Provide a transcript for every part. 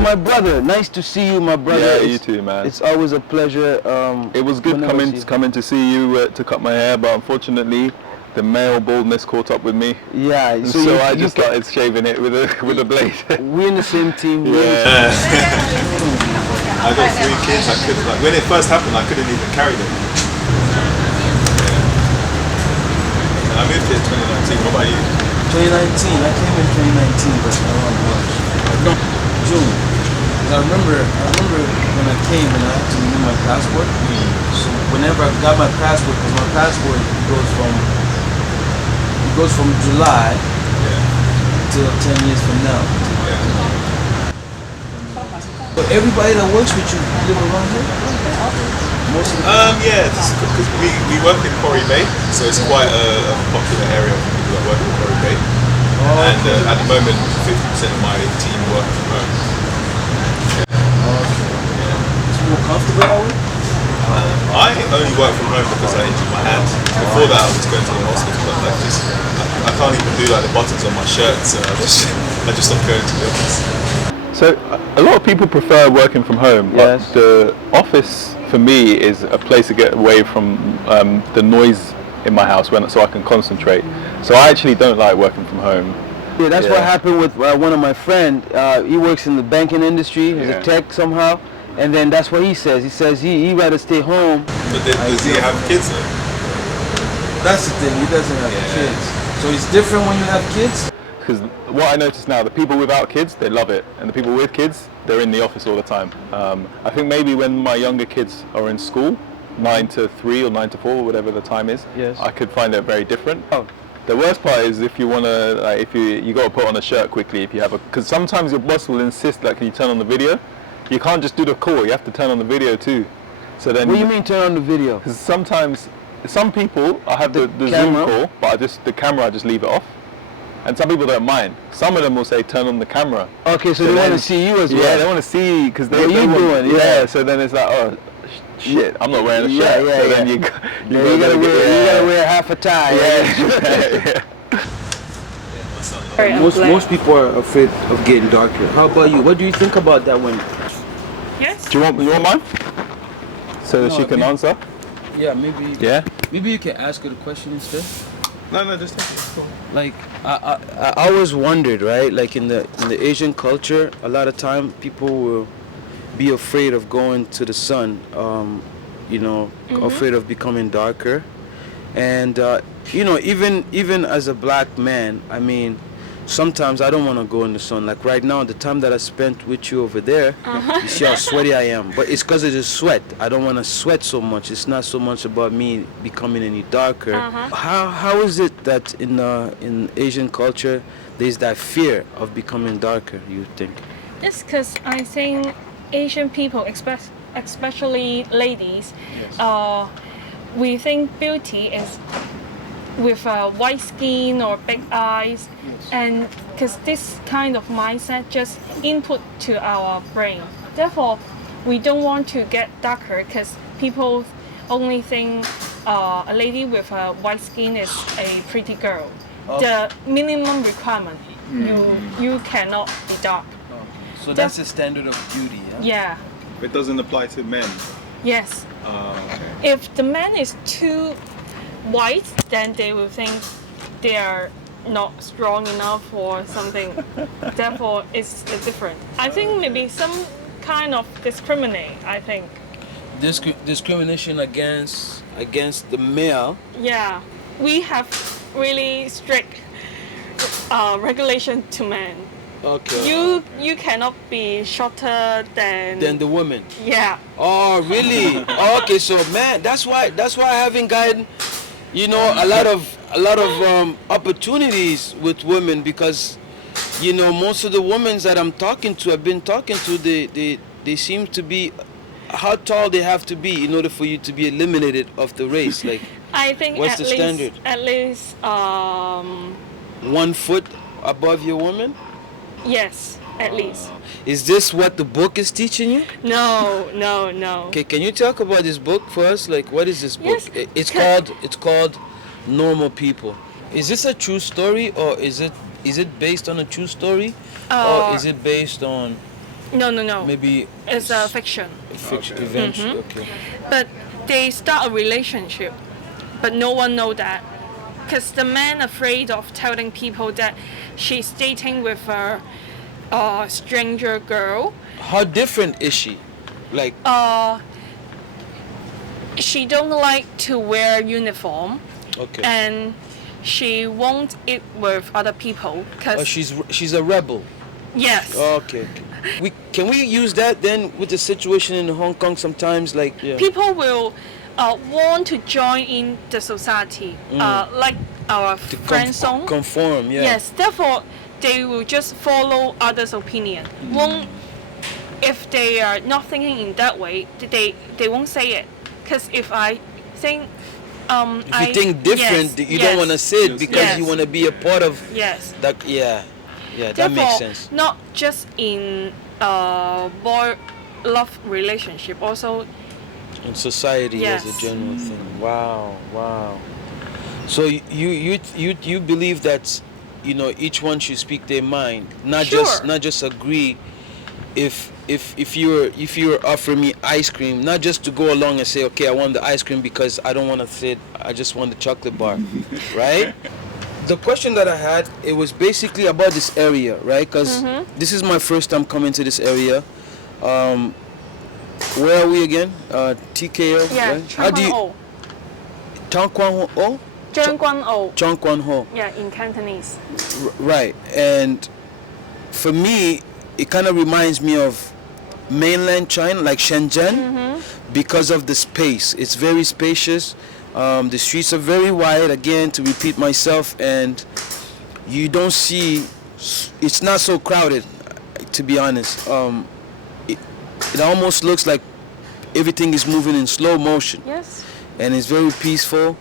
my brother, nice to see you, my brother. Yeah, you too, man. It's always a pleasure. It was good coming to see you to cut my hair, but unfortunately, the male baldness caught up with me. Yeah, so I just started shaving it with a blade. We're in the same team. Yeah. I got 3 kids. I couldn't, like, when it first happened, I couldn't even carry them. And I moved here in 2019. What about you? 2019. I came in 2019, but around March. No, June. I remember when I came and I had to renew my passport. So whenever I got my passport, because my passport goes from July till 10 years from now. But everybody that works with you live around here? Most of them? Yeah, because we work in Quarry Bay, so it's quite a popular area for people that work in Quarry Bay. And at the moment, 50% of my team work from home. It's more comfortable that way? I only work from home because I injured my hand. Before that, I was going to the hospital, but I can't even do like the buttons on my shirt, so I just stopped going to the office. So a lot of people prefer working from home, but the office for me is a place to get away from the noise in my house so I can concentrate. So I actually don't like working from home. Yeah, that's what happened with one of my friends. He works in the banking industry, he's a tech somehow, and then that's what he says. He says he'd rather stay home. But then, does he have kids though? That's the thing, he doesn't have kids. So it's different when you have kids? Because what I notice now, the people without kids, they love it. And the people with kids, they're in the office all the time. I think maybe when my younger kids are in school, 9 to 3 or 9 to 4, whatever the time is, I could find it very different. The worst part is if you want to, like, if you got to put on a shirt quickly if you have because sometimes your boss will insist, like, can you turn on the video? You can't just do the call, you have to turn on the video too. So then. What do you mean turn on the video? Because sometimes, some people, I have the Zoom call, but the camera, I just leave it off. And some people don't mind. Some of them will say turn on the camera. Okay, so they want to see you as well. Yeah, they want to see because they what you doing. Yeah, so then it's like, oh shit, I'm not wearing a shirt. So then you gotta wear half a tie. Most people are afraid of getting darker. How about you? What do you think about that one? Yes. Do you want mine? So that she can answer? Yeah, maybe. Yeah? Maybe you can ask her the question instead. No, just take it. Cool. Like I always wondered, right? Like in the Asian culture, a lot of time people will be afraid of going to the sun, afraid of becoming darker, and even as a black man, I mean, sometimes I don't want to go in the sun. Like right now, the time that I spent with you over there, you see how sweaty I am. But it's because of the sweat. I don't want to sweat so much. It's not so much about me becoming any darker. How is it that in Asian culture, there's that fear of becoming darker, you think? It's because I think Asian people, especially ladies, we think beauty is with white skin or big eyes, and because this kind of mindset just input to our brain. Therefore, we don't want to get darker because people only think a lady with a white skin is a pretty girl. The minimum requirement, you cannot be dark. So that's the standard of beauty, yeah? It doesn't apply to men. Yes. Okay. If the man is too white, then they will think they are not strong enough or something. Therefore, it's different. I think maybe some kind of discriminate. I think discrimination against the male. Yeah, we have really strict regulation to men. Okay. You cannot be shorter than the woman. Yeah. Oh, really? Okay, so man, that's why I haven't gotten, a lot of opportunities with women, because, most of the women that I've been talking to, they seem to be, how tall they have to be in order for you to be eliminated of the race. Like, I think what's the standard? At least 1 foot above your woman? Yes, at least. Is this what the book is teaching you? No. Okay, can you talk about this book for us? Like, what is this book? Yes, it's called Normal People. Is this a true story, or is it based on a true story, or is it based on No. Maybe It's a fiction. fiction eventually. Okay. But they start a relationship, but no one know that, because the man afraid of telling people that she's dating with a stranger girl. How different is she? Like, She don't like to wear uniform, okay. and she won't eat with other people because She's a rebel. yes. Okay. Can we use that then with the situation in Hong Kong sometimes, like, yeah. People will want to join in the society, like our friend Song. Conform, yeah. Yes, therefore they will just follow others' opinion. Won't, if they are not thinking in that way, they won't say it. Because if I think, If you think different, you don't want to say it because you want to be a part of yes. that. Yeah, that Therefore, makes sense. not just in boy love relationship, also In society as a Yes. general thing. Wow. So you believe that, each one should speak their mind, not Sure. just agree. If you're offering me ice cream, not just to go along and say, okay, I want the ice cream because I don't want to sit, I just want the chocolate bar, right? The question that I had, it was basically about this area, right? Because this is my first time coming to this area. Where are we again? TKO, yeah. right? How do you? Chang Kwan O. Chang Kwan O? Chang Kwan O. Chang Kwan Ho. Yeah, in Cantonese. Right. And for me, it kind of reminds me of mainland China, like Shenzhen, because of the space. It's very spacious. The streets are very wide, again, to repeat myself, and you don't see, it's not so crowded, to be honest. It almost looks like everything is moving in slow motion, Yes. and it's very peaceful.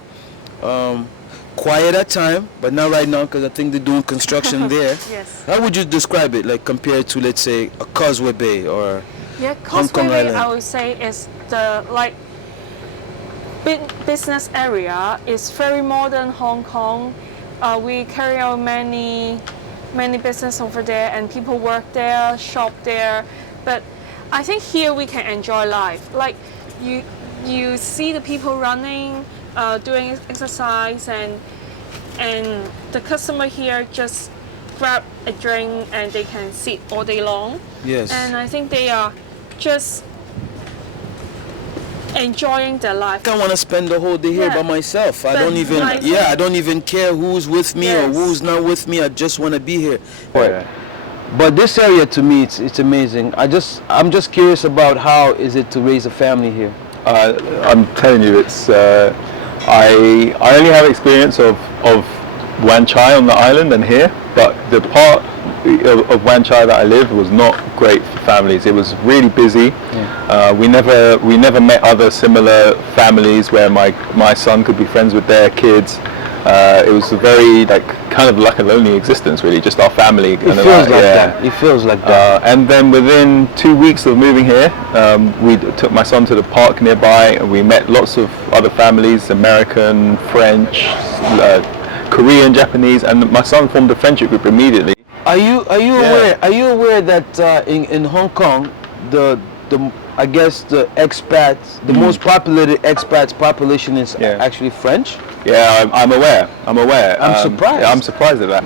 Quiet at time, but not right now because I think they're doing construction there. Yes. How would you describe it, like compared to, let's say, a Causeway Bay or Yeah, Hong Kong Causeway Bay, Island? I would say is the business area. Is very modern Hong Kong. We carry out many business over there, and people work there, shop there. But I think here we can enjoy life. Like you see the people running, doing exercise, and the customer here just grab a drink and they can sit all day long. Yes. And I think they are just enjoying their life. I want to spend the whole day here Yeah. by myself. I But don't even, I think- I don't even care who's with me or Yes. who's not with me. I just want to be here. Yeah. But this area, to me, it's amazing. I'm just curious about how is it to raise a family here. I'm telling you, it's I only have experience of Wan Chai on the island and here, but the part of Wan Chai that I lived was not great for families. It was really busy. We never met other similar families where my son could be friends with their kids. It was a very kind of like a lonely existence, really, just our family. It feels like that. It feels like that. And then within 2 weeks of moving here, we took my son to the park nearby, and we met lots of other families, American, French, Korean, Japanese, and my son formed a friendship group immediately. Are you aware that in Hong Kong the I guess the expats, the most populated expats population is actually French? Yeah, I'm aware. I'm surprised. Yeah, I'm surprised at that.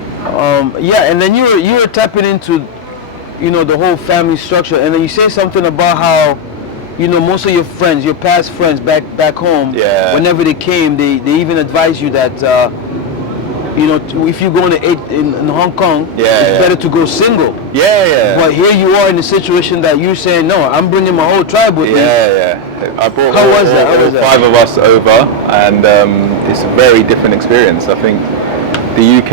Yeah, and then you were tapping into, the whole family structure, and then you say something about how, most of your friends, your past friends back home, whenever they came, they even advised you that, if you're going to eat in Hong Kong, it's better to go single. Yeah. But here you are in a situation that you're saying, no, I'm bringing my whole tribe with me. Yeah. I brought How was that? all 5 of us over, and it's a very different experience. I think the UK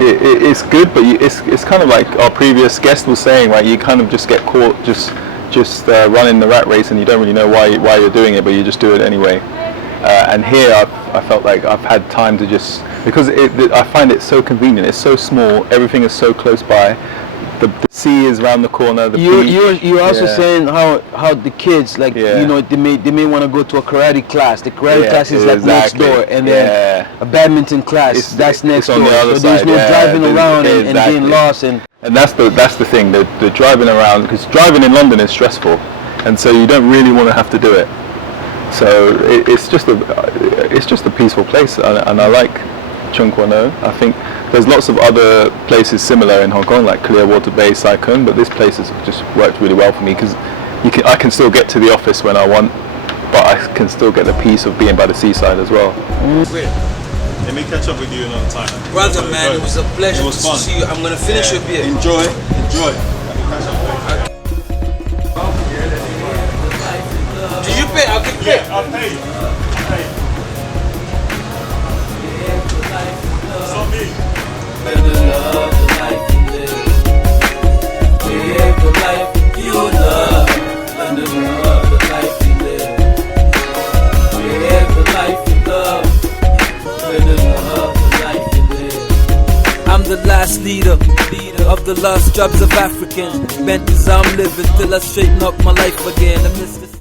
it's good, but it's kind of like our previous guest was saying, right? You kind of just get caught just running the rat race, and you don't really know why you're doing it, but you just do it anyway. And here I felt like I've had time to because I find it so convenient. It's so small. Everything is so close by. The sea is around the corner. You're also saying how the kids they may want to go to a karate class. The karate class is next door, and then a badminton class that's next door. On the other so there's side, no driving around and being exactly. lost. And And that's the thing. The driving around, because driving in London is stressful, and so you don't really want to have to do it. So it's just a peaceful place, and I like TSEUNG KWAN O. I think there's lots of other places similar in Hong Kong, like Clearwater Bay, Sai Kung, but this place has just worked really well for me because I can still get to the office when I want, but I can still get the peace of being by the seaside as well. Great. Let me catch up with you another time. Brother, man, it was a pleasure It was fun. to see you. I'm gonna finish your beer. Enjoy. Let me catch up with you. Did you pay? I'll get paid. Yeah, I'll pay you. It's on me. Live the life you live. Live the life you love. Live the life you live. Live the life you love. Live the life you live. I'm the last leader of the lost tribes of African. Meant as I'm living till I straighten up my life again.